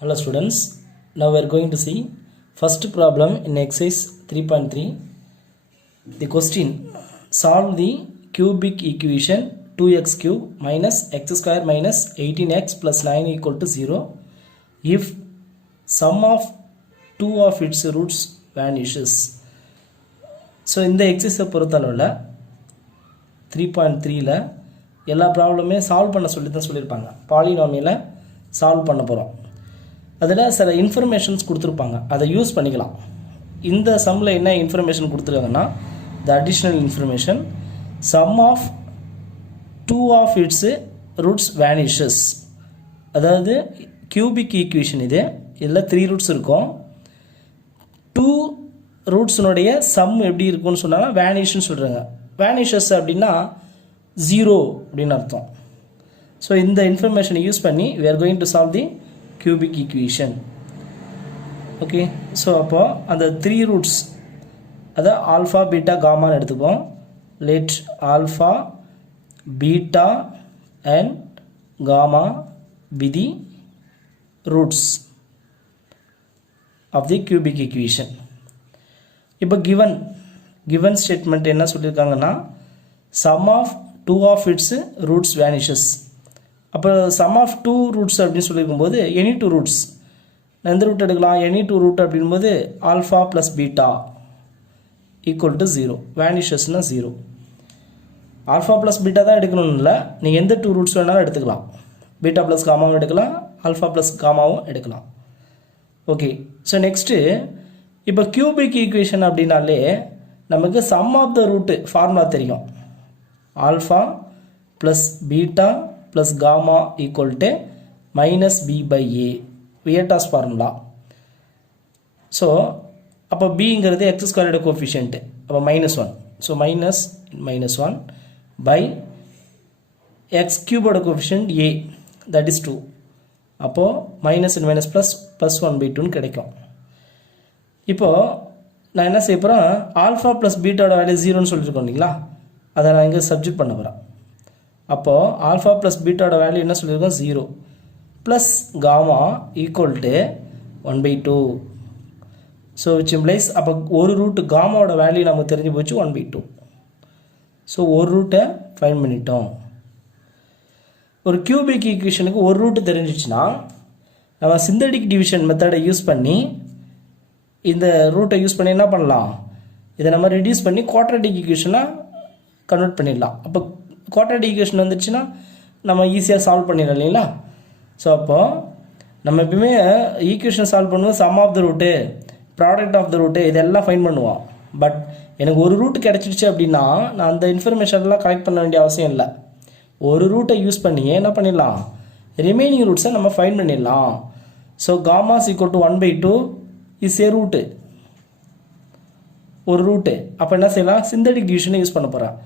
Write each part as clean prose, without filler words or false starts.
Hello students, now we are going to see first problem in exercise 3.3. The question, solve the cubic equation 2x cube minus x square minus 18x plus 9 equal to 0 if sum of two of its roots vanishes. So இந்த exercise பொறுத்தளவுல 3.3ல எல்லா ப்ராப்ளமே solve பண்ண சொல்லி தான் சொல்லியிருப்பாங்க. பாலினாமியலை solve பண்ண போகிறோம். அதில் சில இன்ஃபர்மேஷன்ஸ் கொடுத்துருப்பாங்க, அதை யூஸ் பண்ணிக்கலாம். இந்த சம்மில் என்ன இன்ஃபர்மேஷன் கொடுத்துருக்காங்கன்னா, the additional information sum of two of its roots vanishes. அதாவது கியூபிக் ஈக்குவேஷன் இது, இதில் 3 ரூட்ஸ் இருக்கும். 2 ரூட்ஸினுடைய சம் எப்படி இருக்குன்னு சொன்னாங்கன்னா வேனிஷ்னு சொல்கிறாங்க. வேனிஷஸ் அப்படின்னா 0 அப்படின்னு அர்த்தம். ஸோ இந்த இன்ஃபர்மேஷனை யூஸ் பண்ணி we are going to solve the cubic equation. Okay, so அப்போ அந்த 3 ரூட்ஸ், அதை ஆல்ஃபா பீட்டா காமான்னு எடுத்துப்போம். Let alpha beta and gamma be the roots of the cubic equation. இப்போ given statement என்ன சொல்லியிருக்காங்கன்னா, sum of two of its roots vanishes. அப்போ sum of 2 roots அப்படின்னு சொல்லியிருக்கும்போது எனி 2 ரூட்ஸ், எந்த ரூட் எடுக்கலாம்? எனி 2 ரூட் அப்படின்போது alpha plus beta equal to 0, வேனிஷஸ்னா 0. ஆல்ஃபா ப்ளஸ் பீட்டா தான் எடுக்கணும்னு இல்லை, நீங்கள் எந்த 2 ரூட்ஸ் வேணாலும் எடுத்துக்கலாம். பீட்டா ப்ளஸ் காமாவும் எடுக்கலாம், ஆல்ஃபா ப்ளஸ் காமாவும் எடுக்கலாம். ஓகே, ஸோ நெக்ஸ்ட்டு இப்போ கியூபிக் ஈக்குவேஷன் அப்படின்னாலே நமக்கு sum of the root formula தெரியும். Alpha plus beta plus gamma equal to minus b by a, Vieta's formula. So அப்போ bங்கிறது x squared coefficient, அப்போ -1, so minus 1 by x cubed coefficient a, that is 2. அப்போ minus and minus plus 1 by 2 கிடைக்கும். இப்போ நான் என்ன செய்ய போகிறேன், alpha plus பீட்டாவோட value 0ன்னு சொல்லியிருக்கோம் இல்லைங்களா, அதை நான் இங்கே சப்ஜெக்ட் பண்ண போகிறேன். அப்போது ஆல்ஃபா ப்ளஸ் பீட்டாவோட வேல்யூ என்ன சொல்லியிருக்கோம், 0 plus gamma equal to 1/2. So which implies அப்போ ஒரு ரூட்டு காமாவோட வேல்யூ நமக்கு தெரிஞ்சு போச்சு 1/2. ஸோ ஒரு ரூட்டை ஃபைண்ட் பண்ணிட்டோம். ஒரு கியூபிக் ஈக்குவேஷனுக்கு ஒரு ரூட்டு தெரிஞ்சிச்சுன்னா நம்ம சிந்தடிக் டிவிஷன் மெத்தடை யூஸ் பண்ணி இந்த ரூட்டை யூஸ் பண்ணி என்ன பண்ணலாம், இதை நம்ம ரெடியூஸ் பண்ணி குவாட்ரேட்டிக் ஈக்குவேஷனாக கன்வெர்ட் பண்ணிடலாம். அப்போ குவாட்ரேட்டிக் ஈக்குவேஷன் வந்துச்சுன்னா நம்ம ஈஸியாக சால்வ் பண்ணிடலாம் இல்லைங்களா. ஸோ அப்போது நம்ம எப்பவுமே ஈக்குவேஷன் சால்வ் பண்ணுவோம், sum of the root, product of the root, இதெல்லாம் ஃபைண்ட் பண்ணுவோம். பட் எனக்கு ஒரு ரூட்டு கிடச்சிடுச்சு அப்படின்னா நான் அந்த இன்ஃபர்மேஷன்லாம் கலெக்ட் பண்ண வேண்டிய அவசியம் இல்லை. ஒரு ரூட்டை யூஸ் பண்ணியே என்ன பண்ணிடலாம், ரிமைனிங் ரூட்ஸை நம்ம ஃபைண்ட் பண்ணிடலாம். So gamma's equal to 1/2 is a root, ஒரு ரூட்டு. அப்போ என்ன செய்யலாம், சிந்தடிக் டிவிஷனை யூஸ் பண்ண போகிறேன்.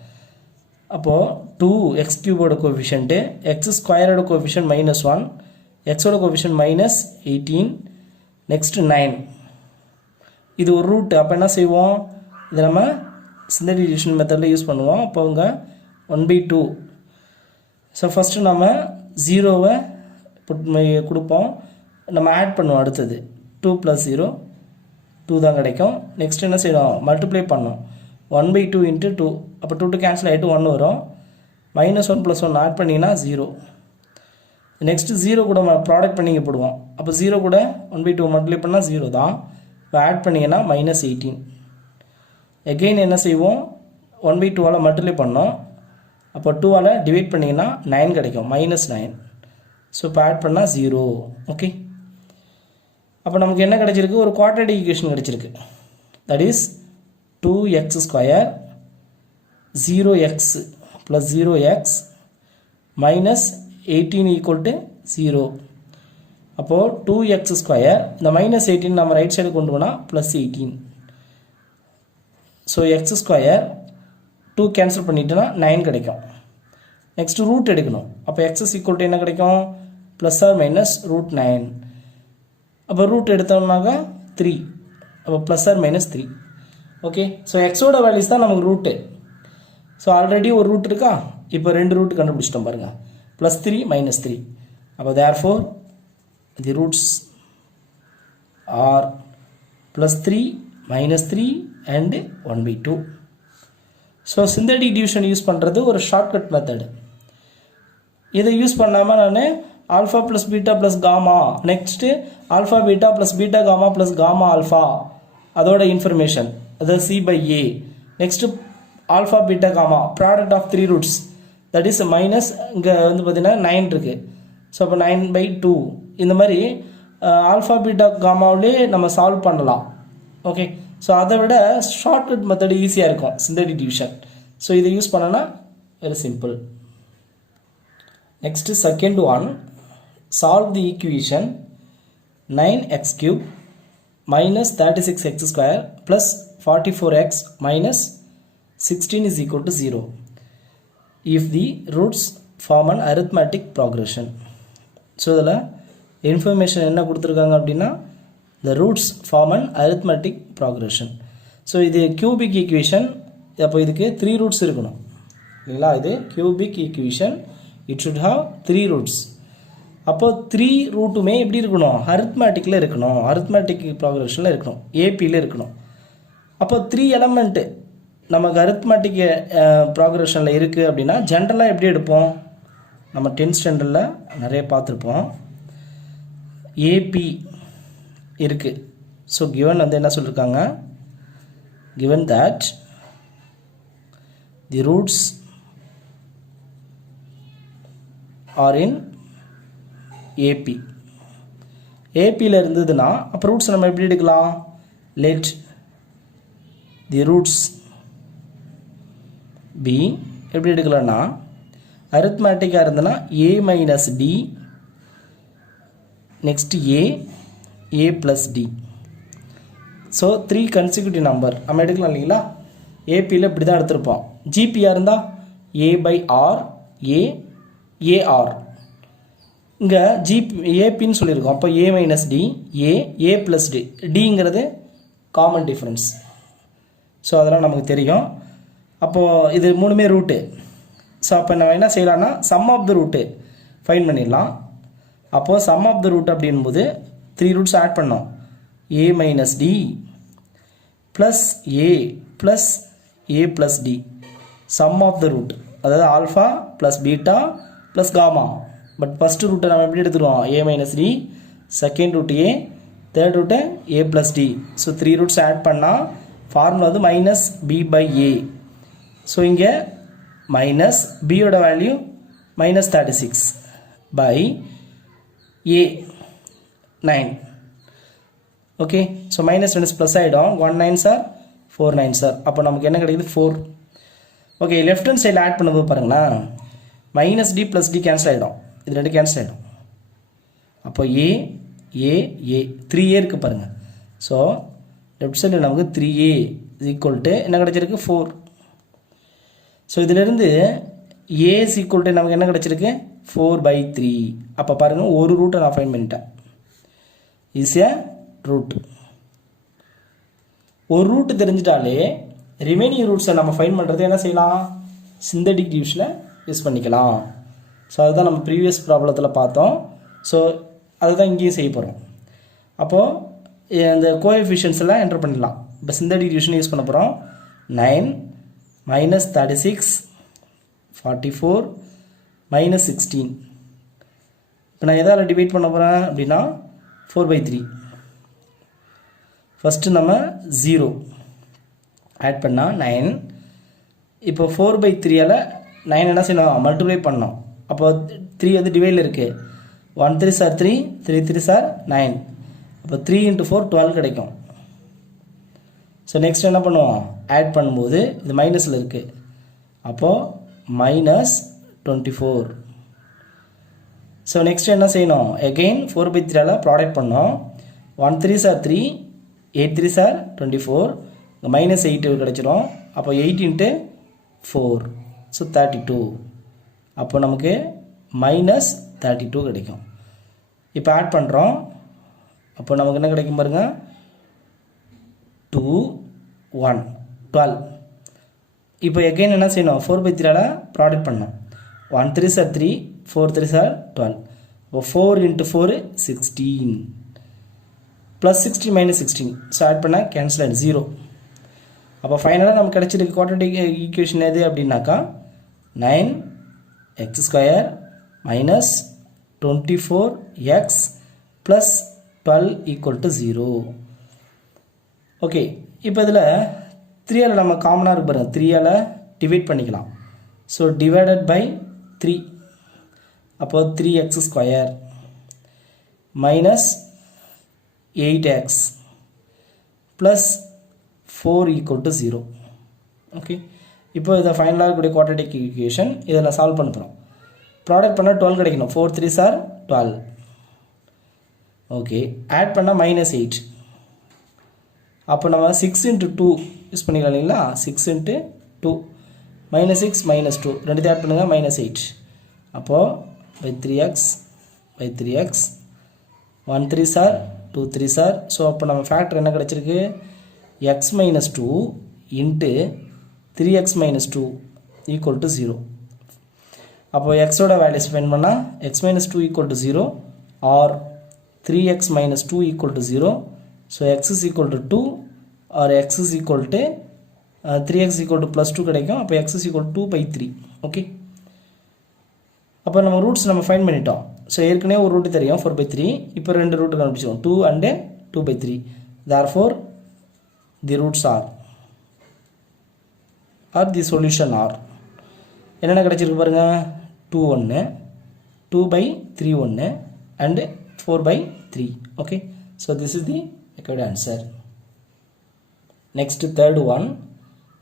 அப்போது 2x cubed கோஎஃபிஷியன்ட்டு, x ஸ்கொயரோட கோஎஃபிஷியன்ட் -1, xோட கோஎஃபிஷியன்ட் -18, நெக்ஸ்ட்டு 9. இது ஒரு ரூட்டு. அப்போ என்ன செய்வோம், இதை நம்ம சிந்தடிக் டிவிஷன் மெத்தடில் யூஸ் பண்ணுவோம். அப்போ அவங்க 1/2. ஸோ ஃபஸ்ட்டு நம்ம 0வை கொடுப்போம், நம்ம ஆட் பண்ணுவோம். அடுத்தது 2 + 0 2 தான் கிடைக்கும். நெக்ஸ்ட் என்ன செய்யணும், மல்டிப்ளை பண்ணோம், 1/2 × 2. அப்போ 2 கேன்சல் ஆகிட்டு 1 வரும். -1 + 1 ஆட் பண்ணிங்கன்னா 0. நெக்ஸ்ட்டு 0 கூட ப்ராடக்ட் பண்ணிங்க போடுவோம். அப்போ 0 கூட 1/2 மல்டிப்ளை பண்ணால் 0 தான். இப்போ ஆட் பண்ணிங்கன்னா -18. எகெயின் என்ன செய்வோம், 1/2ஆல் மல்டிப்ளை பண்ணோம். அப்போ 2ஆல் டிவைட் பண்ணிங்கன்னா 9 கிடைக்கும், -9. ஸோ இப்போ ஆட் பண்ணால் 0. ஓகே, அப்போ நமக்கு என்ன கிடச்சிருக்கு, ஒரு குவாட்ரேட்டிக் ஈக்குவேஷன் கிடச்சிருக்கு. That is 2x square 0x plus 0x minus 18 equal to 0. அப்போது 2x square, இந்த -18 நம்ம ரைட் சைடு கொண்டு போனால் +18. ஸோ x square 2 கேன்சல் பண்ணிட்டோன்னா 9 கிடைக்கும். நெக்ஸ்ட் ரூட் எடுக்கணும். அப்போ x is equal to என்ன கிடைக்கும், +or-√9. அப்போ ரூட் எடுத்தோம்னாக்கா 3, அப்போ +or-3. ஓகே, ஸோ எக்ஸோட வேல்யூஸ் தான் நமக்கு ரூட்டு. ஸோ ஆல்ரெடி ஒரு ரூட் இருக்கா, இப்போ 2 ரூட் கண்டுபிடிச்சிட்டோம் பாருங்கள், +3 -3. அப்போ therefore the roots r plus 3 minus 3 and 1 by 2. So synthetic division use பண்ணுறது ஒரு ஷார்ட்கட் மெத்தடு. இதை யூஸ் பண்ணாமல் நான் alpha plus beta plus gamma, next alpha beta plus beta gamma plus gamma alpha, அதோட இன்ஃபர்மேஷன் அதாவது C by A, next alpha beta gamma product of 3 roots that is minus, இங்கே வந்து பார்த்திங்கன்னா 9 இருக்குது. So அப்போ 9 by 2 இந்த மாதிரி ஆல்ஃபா பீட்டா காமாவிலே நம்ம சால்வ் பண்ணலாம். ஓகே, ஸோ அதை விட ஷார்ட்கட் மெத்தட் ஈஸியாக இருக்கும் சிந்தடிக் டிவிஷன். ஸோ இதை யூஸ் பண்ணனா very simple. Next second one, solve the equation 9x cube minus 36x square plus 44x minus 16 is equal to 0 if the roots form an arithmetic progression. So இதில் information என்ன கொடுத்துருக்காங்க அப்படின்னா the roots form an arithmetic progression. So இது cubic equation, அப்போ இதுக்கு 3 roots இருக்கணும் இல்லைங்களா. இது cubic equation, it should have 3 roots. அப்போது 3 ரூட்டுமே எப்படி இருக்கணும், அரித்மேட்டிக்கில் இருக்கணும், அரித்மேட்டிக் ப்ராக்ரெஷனில் இருக்கணும், ஏபியில் இருக்கணும். அப்போ 3 எலமெண்ட்டு நமக்கு அரித்மேட்டிக் ப்ராக்ரெஷனில் இருக்குது அப்படின்னா ஜென்ரலாக எப்படி எடுப்போம், நம்ம 10th ஸ்டாண்டர்டில் நிறைய பார்த்துருப்போம். ஏபி இருக்குது. ஸோ கிவன் வந்து என்ன சொல்லியிருக்காங்க, given that the roots are in AP. ஏபியில் இருந்ததுன்னா அப்போ ரூட்ஸ் நம்ம எப்படி எடுக்கலாம், let the roots be எப்படி எடுக்கலாம்னா அரித்மேட்டிக்காக இருந்ததுன்னா a minus d next a plus d. So 3 consecutive number நம்ம எடுக்கலாம் இல்லைங்களா. ஏபியில் இப்படி தான் எடுத்திருப்போம். ஜிபியாக இருந்தால் a by r a ar, இங்கே ஏபின்னு சொல்லியிருக்கோம். அப்போ a minus d a plus d, டிங்கிறது காமன் டிஃப்ரென்ஸ். ஸோ அதெல்லாம் நமக்கு தெரியும். அப்போது இது மூணுமே ரூட்டு. ஸோ அப்போ நம்ம என்ன செய்யலாம்னா sum of the root find பண்ணிடலாம். அப்போது சம் ஆஃப் த ரூட் அப்படின்போது 3 ரூட்ஸ் ஆட் பண்ணோம். a minus d plus a plus a plus d sum of the root, அதாவது alpha plus beta plus gamma. But first ரூட்டை நம்ம எப்படி எடுத்துருவோம், a minus d, second root a, third root a plus d. So 3 roots add பண்ணால் formula வந்து minus b by a. So இங்கே minus பியோட value minus 36 by a 9. Okay, so minus 2 plus ஆகிடும். 1 9s are 4 9s are, அப்போ நமக்கு என்ன கிடைக்குது 4. Okay, left hand சைடில் ஆட் பண்ணும்போது பாருங்களேன், minus D plus D cancel ஆகிடும், இது ரெண்டு கேன்சல் ஆகிடும். அப்போ ஏ 3a இருக்குது பாருங்கள். ஸோ லெஃப்ட் சைடில் நமக்கு 3a ஈக்குவல் டு என்ன கிடச்சிருக்கு 4. ஸோ இதிலிருந்து a ஈக்குவல் டு நமக்கு என்ன கிடச்சிருக்கு 4/3. அப்போ பாருங்கள் ஒரு ரூட்டை நான் ஃபைன் பண்ணிட்டேன். ஈஸியாக ரூட் ஒரு ரூட்டு தெரிஞ்சிட்டாலே ரிமைனிங் ரூட்ஸை நம்ம ஃபைன் பண்ணுறது என்ன செய்யலாம், சிந்தடிக் டிவிஷனில் யூஸ் பண்ணிக்கலாம். ஸோ அதுதான் நம்ம ப்ரீவியஸ் ப்ராப்ளத்தில் பார்த்தோம். ஸோ அதுதான் இங்கேயும் செய்ய போகிறோம். அப்போது இந்த கோஎஃபிஷியன்ஸ் எல்லாம் என்டர் பண்ணிடலாம். இப்போ சிந்தடிக் டிவிஷன் யூஸ் பண்ண போகிறோம். 9 minus 36 44 minus 16. இப்போ நான் எதால் டிவைட் பண்ண போகிறேன் அப்படின்னா 4/3. ஃபஸ்ட்டு நம்ம 0 ஆட் பண்ணால் 9. இப்போ 4/3ஆல் 9 என்ன செய்யணும், மல்டிப்ளை பண்ணோம். அப்போ 3 வந்து டிவைடில் இருக்குது. 1 3s are 3, 3 3s are 9. அப்போ 3 × 4 12 கிடைக்கும். ஸோ நெக்ஸ்ட் என்ன பண்ணுவோம், ஆட் பண்ணும்போது இது மைனஸில் இருக்குது. அப்போது மைனஸ் 24. ஸோ நெக்ஸ்ட் என்ன செய்யணும், எகெயின் 4/3ஆல் ப்ராடக்ட் பண்ணோம். 1 3s are 3, 8 3s are 24, minus 8 கிடச்சிரும். அப்போ 8 × 4, ஸோ 32. அப்போ நமக்கு மைனஸ் 32 கிடைக்கும். இப்போ ஆட் பண்ணுறோம். அப்போ நமக்கு என்ன கிடைக்கும் பாருங்கள், 2 1 12. இப்போ எகெயின் என்ன செய்யணும், 4/3ஆல் ப்ராடக்ட் பண்ணோம். 1 3s are 3, 4 3s are 12. இப்போ 4 × 4 16. ப்ளஸ் 16 மைனஸ் 16 ஸோ ஆட் பண்ணால் கேன்சல் ஆகிடும் 0. அப்போ ஃபைனலாக நமக்கு கிடச்சிருக்கு குவாட்ரேட்டிக் ஈக்குவேஷன் எது அப்படின்னாக்கா 9x² minus 24x plus 12 = 0. Okay, இப்போ இதில் 3ஆல் நம்ம காமனாக இருக்கு பாருங்கள், 3ஆல் டிவைட் பண்ணிக்கலாம். ஸோ டிவைடட் பை 3, அப்போ 3x² minus 8x plus 4 = 0. Okay, இப்போ இதை ஃபைனலாக இருக்கக்கூடிய குவாட்ரேட்டிக் ஈக்குவேஷன் இதை நான் சால்வ் பண்ண போகிறோம். ப்ராடக்ட் பண்ணால் 12 கிடைக்கணும். 4 3s are 12. ஓகே, ஆட் பண்ணால் மைனஸ் 8. அப்போ நம்ம 6 × 2 யூஸ் பண்ணிக்கலாம் இல்லைங்களா? 6 × 2 மைனஸ் 6 மைனஸ் 2 ரெண்டுத்தையும் ஆட் பண்ணுங்கள், மைனஸ் 8. அப்போது by 3x by 3x 1 3s are 2 3s are. So அப்போ நம்ம ஃபேக்டர் என்ன கிடச்சிருக்கு? x minus 2 into 3x minus 2 equal to 0. அப்போ x ஓட வேல்யூ ஸ்பெண்ட் பண்ணால் x minus 2 equal to 0 or 3x minus 2 equal to 0. So x is equal to 2 or x is equal to 3x equal to plus 2 கிடைக்கும். அப்போ x is equal to 2/3. Okay, அப்போ நம்ம roots நம்ம find பண்ணிட்டோம். So ஏற்கனவே ஒரு route தெரியும் 4/3. இப்போ 2 ரூட்டு கண்டுபிடிச்சோம் 2 and 2/3. therefore the roots are or the solution are என்னென்ன கிடைச்சிருக்கு பாருங்கள், 2 1 2/3 1 and 4/3. okay, so this is the required answer. Next, third one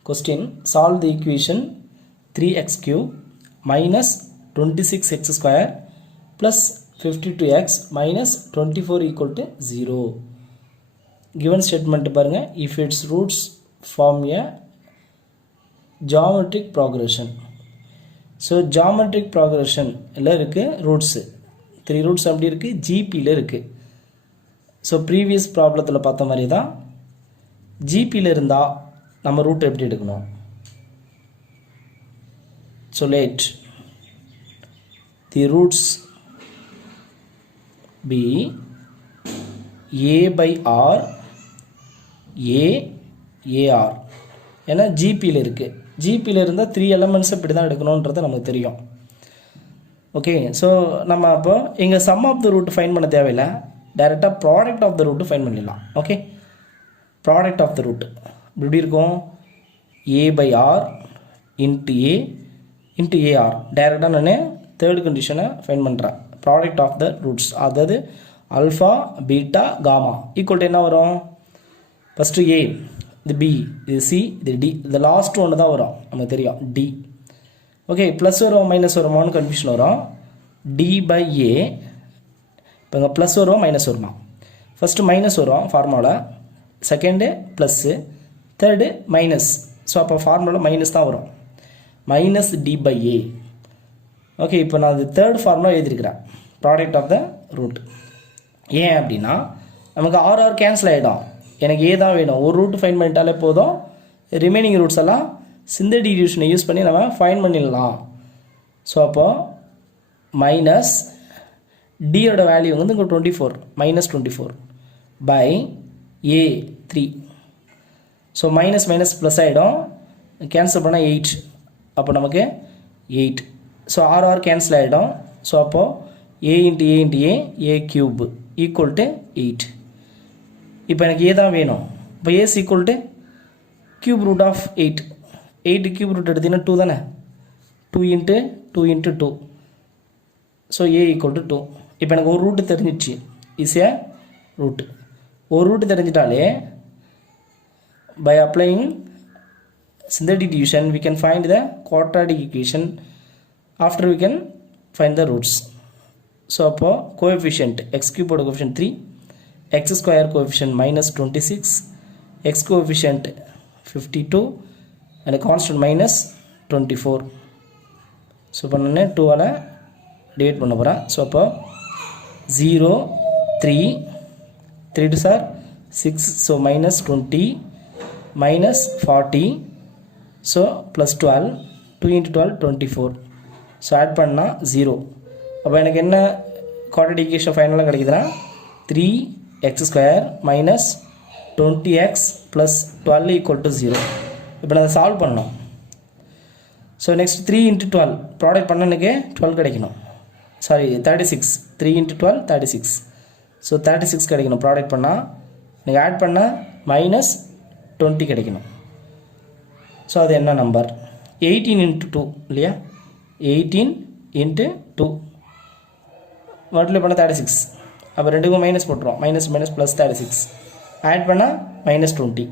question, solve the equation 3x³ minus 26x² plus 52x minus 24 equal to 0. given statement பாருங்க, if its roots form a geometric progression. So geometric ப்ராக்ரெஷனில் இருக்குது roots 3 roots அப்படி இருக்குது, ஜிபியில் இருக்குது. So previous ப்ராப்ளத்தில் பார்த்த மாதிரி தான் ஜிபியில் இருந்தால் நம்ம ரூட் எப்படி எடுக்கணும்? So let the roots be a/r a/ar. ஏன்னா ஜிபியில் இருக்குது, ஜிபியில் இருந்தால் 3 எலமெண்ட்ஸ் இப்படி தான் எடுக்கணுன்றது நமக்கு தெரியும். ஓகே, ஸோ நம்ம அப்போ இங்கே sum of the root find பண்ண தேவையில்லை, டைரெக்டாக product of the root find பண்ணிடலாம். Okay, product of the root இப்படி இருக்கும், a/r into a into ar. டைரெக்டாக நான் தேர்ட் கண்டிஷனை ஃபைன் பண்ணுறேன். ப்ராடக்ட் ஆஃப் த ரூட்ஸ், அதாவது alpha beta gamma equal to என்ன வரும்? ஃபஸ்ட்டு a, இது b, இது c, இது d, இது லாஸ்ட் ஒன்று தான் வரும் நமக்கு தெரியும் d. ஓகே, ப்ளஸ் வரும் மைனஸ் வருமானு கன்ஃபியூஷன் வரும். d/a, இப்போ இங்கே ப்ளஸ் வரும் மைனஸ் வருமா? ஃபஸ்ட்டு மைனஸ் வரும் formula, second plus, third minus. So அப்போ ஃபார்முலா மைனஸ் தான் வரும், மைனஸ் d/a. ஓகே, இப்போ நான் அது தேர்ட் ஃபார்முலா எழுதியிருக்கிறேன், ப்ராடக்ட் ஆஃப் த ரூட். ஏன் அப்படின்னா நமக்கு ஆர் கேன்சல் ஆகிடும், எனக்கு ஏ தான் வேணும். ஒரு ரூட் ஃபைன் பண்ணிட்டாலே போதும், ரிமைனிங் ரூட்ஸ் எல்லாம் சிந்தடிக் டிவிஷனை யூஸ் பண்ணி நம்ம ஃபைன் பண்ணிடலாம். ஸோ அப்போது மைனஸ் டியோட வேல்யூ வந்து இங்கே 24 minus 24 by A 3. So minus minus plus ஆகிடும், கேன்சல் பண்ணால் 8. அப்போ நமக்கு 8. ஸோ ஆர் கேன்சல் ஆகிடும். ஸோ அப்போது A into a³ equal to 8. இப்போ எனக்கு ஏ தான் வேணும். இப்போ A's equal to cube root of 8. 8 cube root எடுத்தீங்கன்னா 2 தானே, 2 into 2 into 2. So A equal to 2. இப்போ எனக்கு ஒரு ரூட்டு தெரிஞ்சிடுச்சு, இஸ் ஏ ரூட். ஒரு ரூட்டு தெரிஞ்சிட்டாலே by applying synthetic division we can find the quadratic equation. After we can find the roots. So அப்போ coefficient x³ ஓட coefficient 3, x² coefficient minus 26, x coefficient 52 and a constant minus 24. So இப்போ நான் 2ஆல் divide பண்ண போகிறேன். So அப்போ 0 3 3 2 sir 6. So minus 20 minus 40. So plus 12 2 into 12 24. So add பண்ணால் 0. அப்போ எனக்கு என்ன குவாட்ரேட்டிக் ஈக்குவேஷன் ஃபைனலாக கிடைக்குதுன்னா 3 X square minus 20x plus 12 equal to 0. இப்போ நான் அதை சால்வ் பண்ணணும். ஸோ நெக்ஸ்ட் 3 × 12 ப்ராடக்ட் பண்ண எனக்கு 12 கிடைக்கணும். சாரி 36. 3 × 12 36. ஸோ 36 கிடைக்கணும். ப்ராடக்ட் பண்ணால் நீங்கள் ஆட் பண்ணால் மைனஸ் 20 கிடைக்கணும். ஸோ அது என்ன நம்பர்? 18 × 2 இல்லையா? 18 × 2 மல்டிப்ளை பண்ணால் 36. அப்போ ரெண்டுக்கும் மைனஸ் போட்டுருவோம். மைனஸ் மைனஸ் ப்ளஸ் 36 ஆட் பண்ணால் மைனஸ் 20.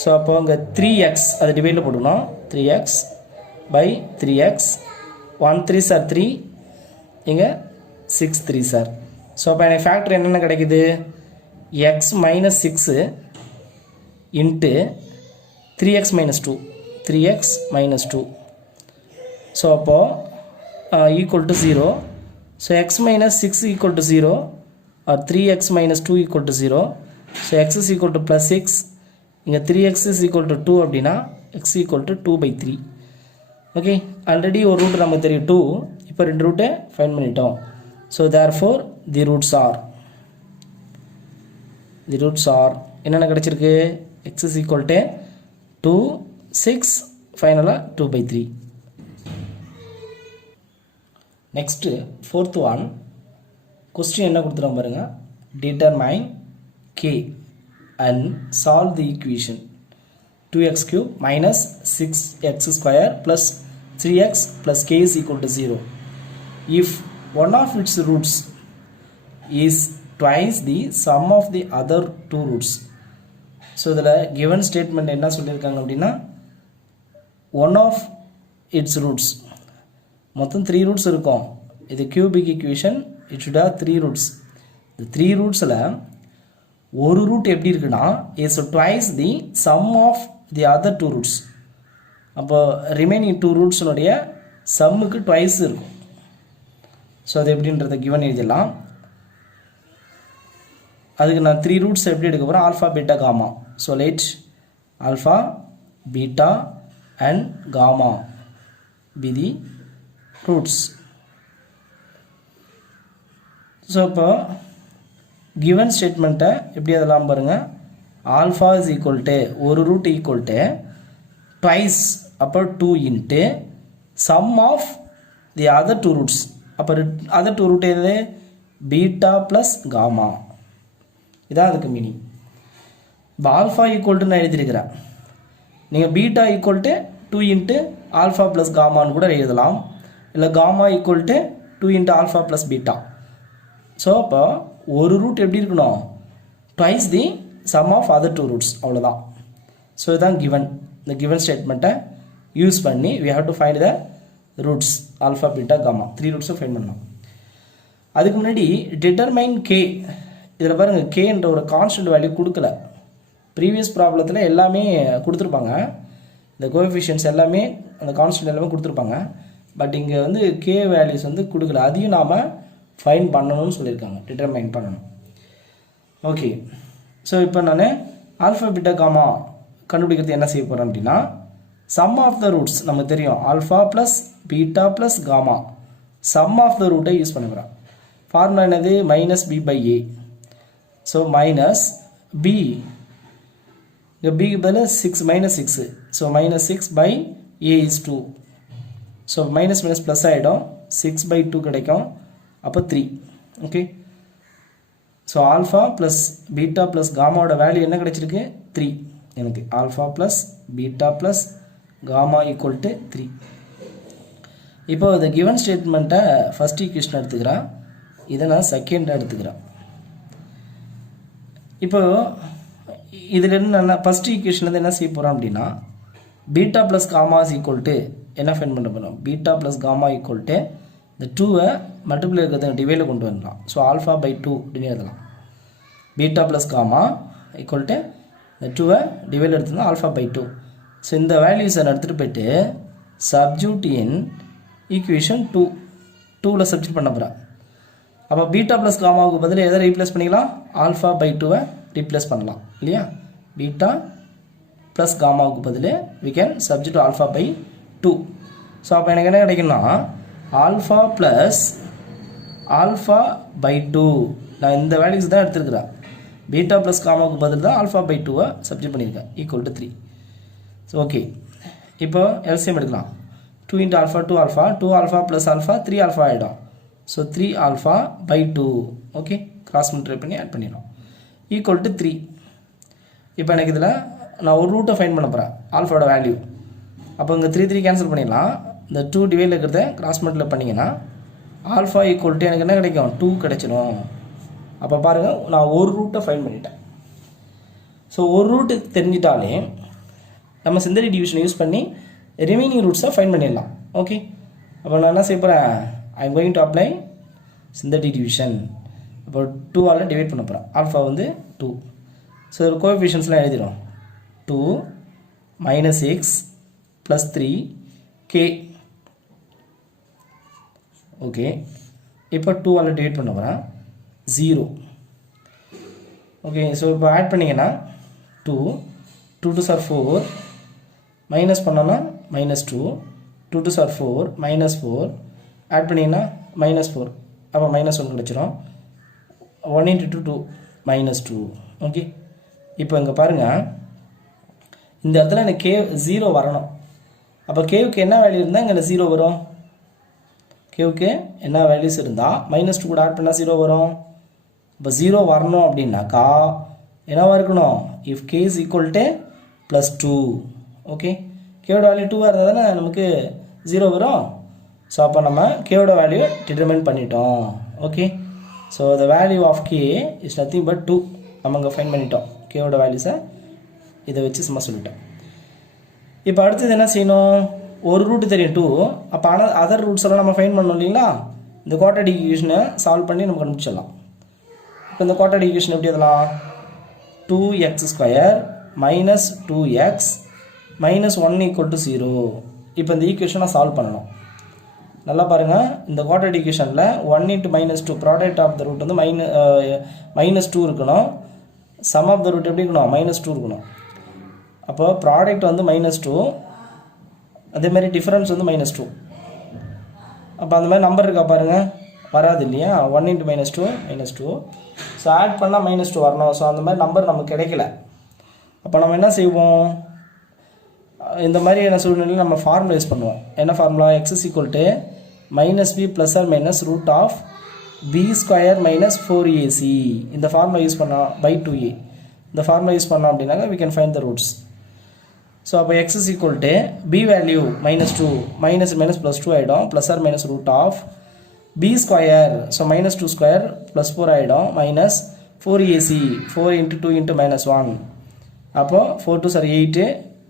ஸோ அப்போ இங்கே 3x அது டிவைடில் போட்டுக்கணும். 3x by 3x 1 3s are 3 இங்கே 6 3s are. ஸோ அப்போ எனக்கு ஃபேக்டர் என்னென்ன கிடைக்குது? x minus 6 into 3x minus 2 3x minus 2. So அப்போது equal to 0. So x minus 6 equal to 0 or 3x minus 2 equal to 0. So x is equal to plus 6. இங்கே 3x is equal to 2 அப்படின்னா x equal to 2/3. Okay, already ஒரு root நமக்கு தெரியும் 2. இப்போ ரெண்டு ரூட்டை find பண்ணிட்டோம். So therefore the roots are என்னென்ன கிடச்சிருக்கு? x is equal to 2 6 ஃபைனலாக 2/3. நெக்ஸ்ட்டு ஃபோர்த் ஒன் கொஸ்டின் என்ன கொடுத்துருவோம் பாருங்கள். Determine k and solve the equation 2x³ minus 6x² plus 3x plus k is equal to 0 if one of its roots is twice the sum of the other two roots. So இதில் given statement என்ன சொல்லியிருக்காங்க அப்படின்னா one of its roots மொத்தம் 3 roots இருக்கும். இது cubic equation. it should have 3 roots. இந்த 3 rootsல ஒரு root எப்படி இருக்குன்னா is twice the sum of the other two roots. அப்போ ரிமைனிங் 2 ரூட்ஸுடைய சம்முக்கு ட்வைஸ் இருக்கும். ஸோ அது எப்படின்றத கிவன் எழுதிடலாம். அதுக்கு நான் 3 ரூட்ஸ் எப்படி எடுக்க போகிறேன்? Alpha beta gamma. So let alpha beta and gamma be the roots. So இப்போ கிவன் ஸ்டேட்மெண்ட்டை எப்படி அதெல்லாம் பாருங்கள். ஆல்ஃபா இஸ் ஈக்குவல் டு ஒரு ரூட் ஈக்குவல் டு ட்வைஸ் அப்போ 2 இன்ட்டு sum of the other 2 roots. அப்போ அதர் 2 ரூட் எது? Beta plus gamma. இதான் அதுக்கு மீனிங். இப்போ ஆல்ஃபா ஈக்குவல் டு நான் எழுதியிருக்கிறேன். நீங்கள் beta equal to 2 into alpha plus காமான்னு கூட எழுதலாம். இல்லை gamma equal to 2 into alpha plus beta. So அப்போ ஒரு ரூட் எப்படி இருக்கணும்? Twice the sum of other 2 roots. அவ்வளோதான். ஸோ இதுதான் கிவன். இந்த கிவன் ஸ்டேட்மெண்ட்டை யூஸ் பண்ணி we have to find the roots alpha beta gamma 3 ரூட்ஸை ஃபைண்ட் பண்ணலாம். அதுக்கு முன்னாடி டிட்டர்மைன் கே. இதில் பாருங்கள் கேன்ற ஒரு கான்ஸ்டன்ட் வேல்யூ கொடுக்கல. ப்ரீவியஸ் ப்ராப்ளத்தில் எல்லாமே கொடுத்துருப்பாங்க. இந்த கோஎஃபிஷியன்ட்ஸ் எல்லாமே அந்த கான்ஸ்டன்ட் எல்லாமே கொடுத்துருப்பாங்க. பட் இங்கே வந்து கே வேல்யூஸ் வந்து கொடுக்கல. அதையும் நாம் ஃபைண்ட் பண்ணணும்னு சொல்லியிருக்காங்க. டிட்டர்மைன் பண்ணணும். ஓகே, ஸோ இப்போ நான் ஆல்ஃபா பீட்டா காமா கண்டுபிடிக்கிறது என்ன செய்ய போகிறேன் அப்படின்னா சம் ஆஃப் த ரூட்ஸ் நமக்கு தெரியும். Alpha plus beta plus gamma sum of the ரூட்டை யூஸ் பண்ணுறேன். ஃபார்முலா என்னது? -b/a. ஸோ மைனஸ் பி, இங்கே பிக்கு பதில் 6 -6. So -6/a is 2. So minus minus plus ஆகிடும். 6/2 கிடைக்கும். அப்போ 3. Okay, so alpha plus beta plus காமாவோட வேல்யூ என்ன கிடைச்சிருக்கு? 3. எனக்கு alpha plus beta plus gamma equal to 3. இப்போ இந்த கிவன் ஸ்டேட்மெண்ட்டை ஃபஸ்ட் ஈக்குவேஷன் எடுத்துக்கிறேன். இதை நான் செகண்டாக எடுத்துக்கிறேன். இப்போ இதில் என்ன ஃபஸ்ட் ஈக்குவேஷன்லேருந்து என்ன செய்ய போகிறோம் அப்படின்னா beta plus gamma is equal to என்ன ஃபைண்ட் பண்ண போகிறோம்? Beta plus gamma equal to இந்த 2வை மல்டிப்ளை இருக்கிறது டிவைடில் கொண்டு வரலாம். ஸோ ஆல்ஃபா பை 2 அப்படின்னு எழுதலாம். Beta plus gamma equal to இந்த 2வை டிவைடில் எடுத்துனா ஆல்ஃபா பை 2. ஸோ இந்த வேல்யூஸை நான் எடுத்துகிட்டு போய்ட்டு சப்ஜூட் இன் ஈக்குவேஷன் 2ல் சப்ஜூட் பண்ண போகிறேன். அப்போ பீட்டா ப்ளஸ் காமாவுக்கு பதில் எதை ரீப்ளேஸ் பண்ணிக்கலாம்? ஆல்ஃபா பை 2வை ரீப்ளேஸ் பண்ணலாம் இல்லையா? பீட்டா ப்ளஸ் காமாவுக்கு பதில் we can substitute alpha by 2. So அப்போ எனக்கு என்ன கிடைக்குன்னா ஆல்ஃபா ப்ளஸ் ஆல்ஃபா பை 2. நான் இந்த வேல்யூஸ் தான் எடுத்துருக்கிறேன். பீட்டா ப்ளஸ் காமாவுக்கு பதில் தான் ஆல்ஃபா பை 2 சப்ஸ்டிட் பண்ணியிருக்கேன் ஈக்குவல் டு 3. ஸோ ஓகே, இப்போ எல்சிஎம் எடுக்கலாம். 2 into alpha 2 alpha 2 alpha plus alpha 3 alpha ஆகிடும். So 3 alpha by 2. Okay, cross multiply பண்ணி ஆட் பண்ணிடலாம் ஈக்குவல் டு 3. இப்போ எனக்கு இதில் நான் ஒரு ரூட்டை ஃபைண்ட் பண்ண போகிறேன் ஆல்ஃபாவோட வேல்யூ. அப்போ இங்கே 3 கேன்சல் பண்ணிடலாம். இந்த 2 டிவைடில் இருக்கிறத கிராஸ் மல்டிப்ளை பண்ணிங்கன்னா ஆல்ஃபா ஈக்குவல் டு எனக்கு என்ன கிடைக்கும் 2 கிடைச்சிடும். அப்போ பாருங்கள், நான் ஒரு ரூட்டை ஃபைண்ட் பண்ணிட்டேன். ஸோ ஒரு ரூட்டு தெரிஞ்சிட்டாலே நம்ம சிந்தடிக் டிவிஷனை யூஸ் பண்ணி ரிமைனிங் ரூட்ஸை ஃபைண்ட் பண்ணிடலாம். ஓகே, அப்போ நான் என்ன செய்ய போகிறேன், I am going to apply synthetic division. இப்போ 2ஆல் டிவைட் பண்ண போகிறேன். ஆல்ஃபா வந்து 2. ஸோ இதில் கோஎஃபிஷியன்ஸ்லாம் எழுதிடும். 2 minus X plus 3 K. Okay, இப்போ 2ஆல் டிவைட் பண்ண போகிறேன் 0. ஓகே, ஸோ இப்போ ஆட் பண்ணிங்கன்னா 2 2 சார் 4 மைனஸ் பண்ணோன்னா -2 2 2 சார் 4 -4 ஆட் பண்ணிங்கன்னா -4. அப்போ -1 கிடச்சிரும். 1 × 2 -2. ஓகே, இப்போ இங்கே பாருங்கள், இந்த இடத்துல எனக்கு கே 0 வரணும். அப்போ கேவுக்கு என்ன வேல்யூ இருந்தால் இங்கே 0 வரும். கேவுக்கு என்ன வேல்யூஸ் இருந்தால் -2 கூட ஆட் பண்ணால் 0 வரும். இப்போ 0 வரணும் அப்படின்னாக்கா என்னவாக இருக்கணும், if K is equal to +2. Okay, கேவோட வேல்யூ 2 இருந்தால் தானே நமக்கு 0 வரும். ஸோ அப்போ நம்ம கேவோட வேல்யூ டிட்டர்மைன் பண்ணிட்டோம். Okay, so the value of K is nothing but 2. நம்ம இங்கே ஃபைன் பண்ணிட்டோம் கேவோட வேல்யூஸை. இதை வச்சு சும்மா சொல்லிட்டோம். இப்போ அடுத்தது என்ன செய்யணும், ஒரு ரூட்டு தெரியும் 2. அப்போ ஆனால் அதர் ரூட்ஸ் எல்லாம் நம்ம ஃபைன் பண்ணணும் இல்லைங்களா. இந்த குவாட்ரேட்டிக் ஈக்குவேஷனை சால்வ் பண்ணி நம்ம கண்டுபிடிச்சிடலாம். இப்போ இந்த குவாட்ரேட்டிக் ஈக்குவேஷன் எப்படி எழுதலாம், 2x² மைனஸ் 2x மைனஸ் 1 = 0. இப்போ இந்த ஈக்குவேஷனை சால்வ் பண்ணணும். நல்லா பாருங்கள், இந்த குவாட்ரேட்டிக் ஈக்குவேஷனில் 1 × -2 ப்ராடக்ட் ஆஃப் த ரூட் வந்து -2 இருக்கணும். சம் ஆஃப் த ரூட் எப்படி இருக்கணும், -2 இருக்கணும். அப்போ ப்ராடக்ட் வந்து -2, அதேமாதிரி டிஃபரன்ஸ் வந்து -2. அப்போ அந்த மாதிரி நம்பர் இருக்கா பாருங்கள், வராது இல்லையா. 1 × -2 ஸோ ஆட் பண்ணால் -2 வரணும். ஸோ அந்த மாதிரி நம்பர் நமக்கு கிடைக்கல. அப்போ நம்ம என்ன செய்வோம், இந்த மாதிரியான சூழ்நிலையில் நம்ம ஃபார்முலா யூஸ் பண்ணுவோம். என்ன formula, x = -b + or -√of b² - 4ac. இந்த ஃபார்முலா யூஸ் பண்ணோம் by 2a. இந்த ஃபார்முலா யூஸ் பண்ணோம் அப்படின்னாக்க we can find the roots. So அப்போ x = b வேல்யூ -2 மைனஸ் +2 ஆகிடும் + or -√of b². ஸோ -2² + 4 ஆகிடும் -4ac 4 × 2 × -1. அப்போ 4 2 சார் 8,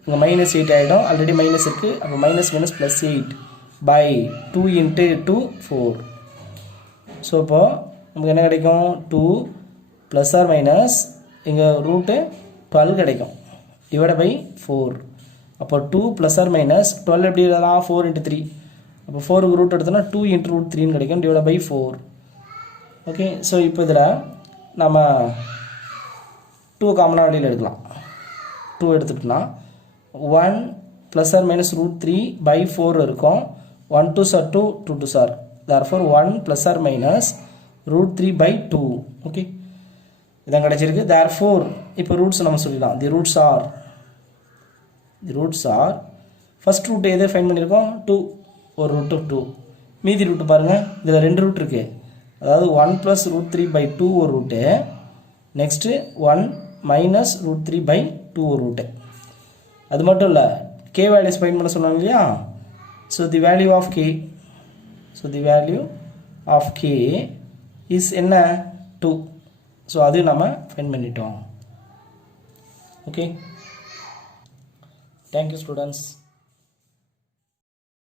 இங்கே -8 ஆகிடும். ஆல்ரெடி மைனஸ் இருக்குது. அப்போ -8 by 2 × 2 4. ஸோ இப்போது நமக்கு என்ன கிடைக்கும், 2 + or - இங்கே ரூட்டு 12 கிடைக்கும் / 4. அப்போ 2 + or - 12 எப்படி எழுதலாம், 4 × 3. அப்போ 4க்கு ரூட் எடுத்தோன்னா 2 × √3 கிடைக்கும் / 4. ஓகே, ஸோ இப்போ இதில் நம்ம 2 காமனாக வெளியில் எடுக்கலாம். 2 எடுத்துக்கிட்டோன்னா 1 + or - √3/4 இருக்கும். 1 2 சார் 2 2 2 சார், therefore 1 + or - √3/2. ஓகே, இதான் கிடச்சிருக்கு. therefore இப்போ ரூட்ஸ் நம்ம சொல்லிடலாம். The roots are first root எதை ஃபைன் பண்ணியிருக்கோம், 2. ஒரு ரூட்டு 2. மீதி ரூட்டு பாருங்கள், இதில் 2 ரூட் இருக்குது. அதாவது 1 + √3/2 ஒரு ரூட்டு, நெக்ஸ்ட்டு 1 - √3/2 ஒரு ரூட்டு. அது மட்டும் இல்லை, கே வேல்யூஸ் ஃபைன் பண்ண சொன்னாங்க இல்லையா. So the value of K is என்ன, 2. ஸோ அது நம்ம ஃபைன் பண்ணிட்டோம். Okay, thank you students.